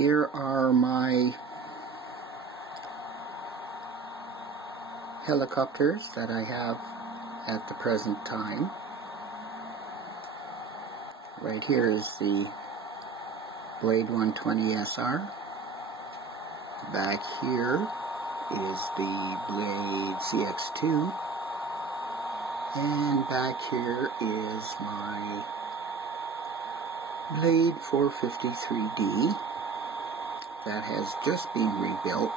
Here are my helicopters that I have at the present time. Right here is the Blade 120 SR. Back here is the Blade CX2. And back here is my Blade 453D that has just been rebuilt.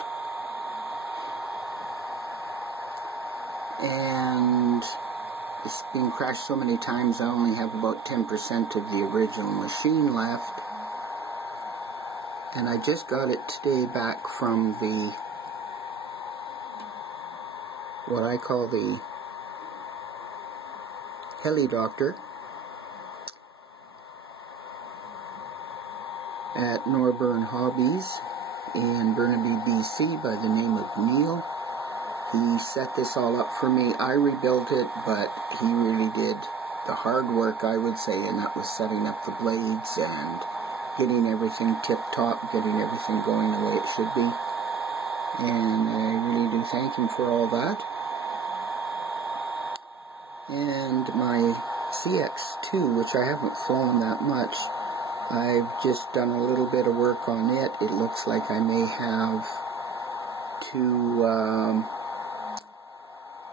And it's been crashed so many times I only have about 10% of the original machine left. And I just got it today back from the, what I call the Heli Doctor at Norburn Hobbies in Burnaby, BC by the name of Neil. He set this all up for me. I rebuilt it, but he really did the hard work, I would say, and that was setting up the blades and getting everything tip-top, getting everything going the way it should be. And I really do thank him for all that. And my CX2, which I haven't flown that much, I've just done a little bit of work on it. It looks like I may have to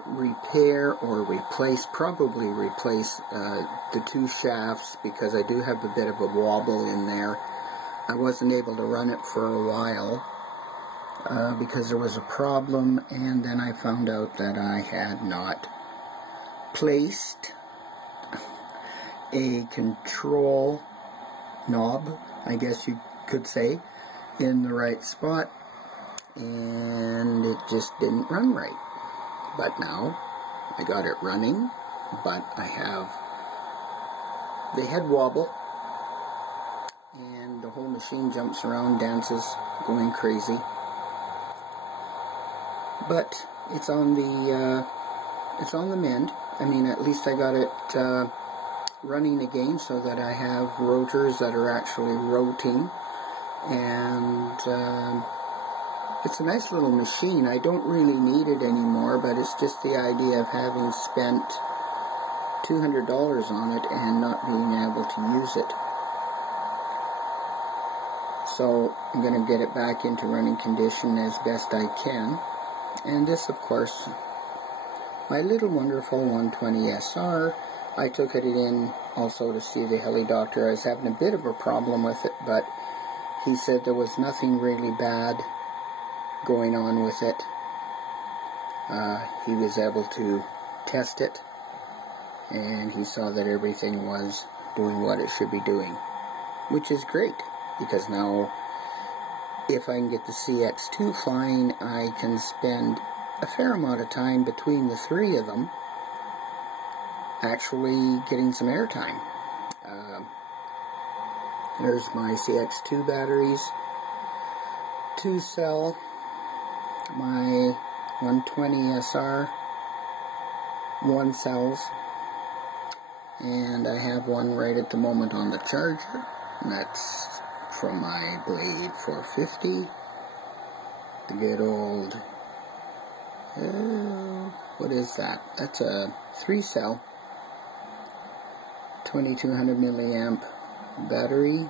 repair or replace, probably replace the two shafts, because I do have a bit of a wobble in there. I wasn't able to run it for a while because there was a problem, and then I found out that I had not placed a control knob, I guess you could say, in the right spot, and it just didn't run right. But now I got it running, but I have the head wobble, and the whole machine jumps around, dances, going crazy. But it's on the mend. I mean, at least I got it running again, so that I have rotors that are actually rotating, and it's a nice little machine. I don't really need it anymore, but it's just the idea of having spent $200 on it and not being able to use it. So I'm going to get it back into running condition as best I can. And this, of course, my little wonderful 120 SR. I took it in also to see the Heli Doctor. I was having a bit of a problem with it, but he said there was nothing really bad going on with it. He was able to test it, and he saw that everything was doing what it should be doing, which is great, because now if I can get the CX2 flying, I can spend a fair amount of time between the three of them actually getting some airtime. There's my CX2 batteries, 2-cell, my 120 SR, 1 cells, and I have one right at the moment on the charger, and that's from my Blade 450, the good old, what is that? That's a 3-cell, 2200 milliamp battery,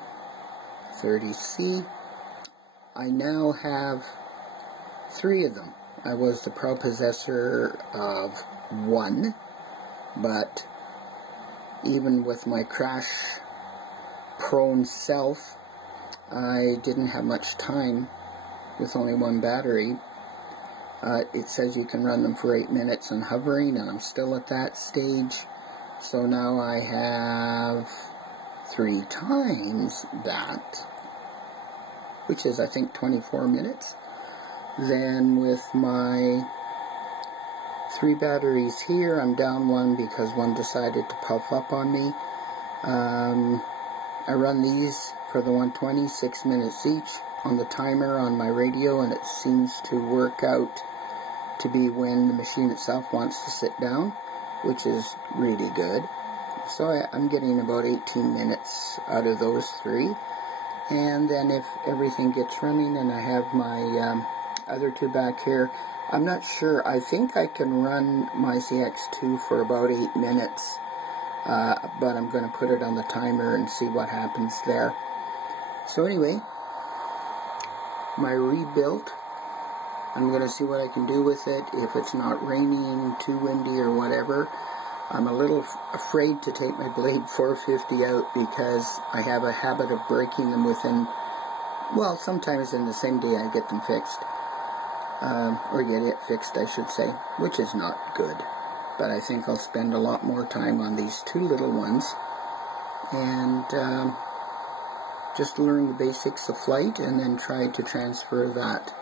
30C. I now have 3 of them. I was the proud possessor of 1, but even with my crash-prone self, I didn't have much time with only 1 battery. It says you can run them for 8 minutes on hovering, and I'm still at that stage. So now I have 3 times that, which is, I think, 24 minutes. Then with my 3 batteries here, I'm down 1 because one decided to puff up on me. I run these for the 120, 6 minutes each on the timer on my radio, and it seems to work out to be when the machine itself wants to sit down, which is really good. So I'm getting about 18 minutes out of those 3. And then if everything gets running and I have my other two back here, I'm not sure. I think I can run my ZX2 for about 8 minutes, but I'm going to put it on the timer and see what happens there. So anyway, my rebuilt, I'm going to see what I can do with it. If it's not raining, too windy or whatever, I'm a little afraid to take my Blade 450 out because I have a habit of breaking them within, well, sometimes in the same day I get them fixed. Or get it fixed, I should say, which is not good. But I think I'll spend a lot more time on these two little ones and just learn the basics of flight and then try to transfer that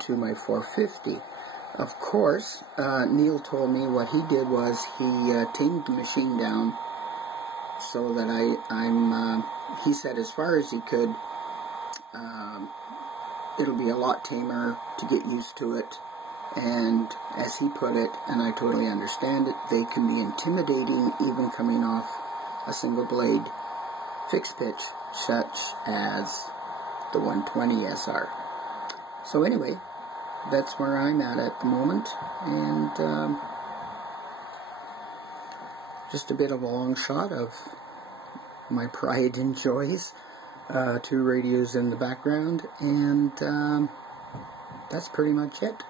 to my 450. Of course, Neil told me what he did was he tamed the machine down so that he said as far as he could, it'll be a lot tamer to get used to it. And as he put it, and I totally understand it, they can be intimidating even coming off a single blade fixed pitch such as the 120 SR. So anyway, that's where I'm at the moment, and just a bit of a long shot of my pride and joys, 2 radios in the background, and that's pretty much it.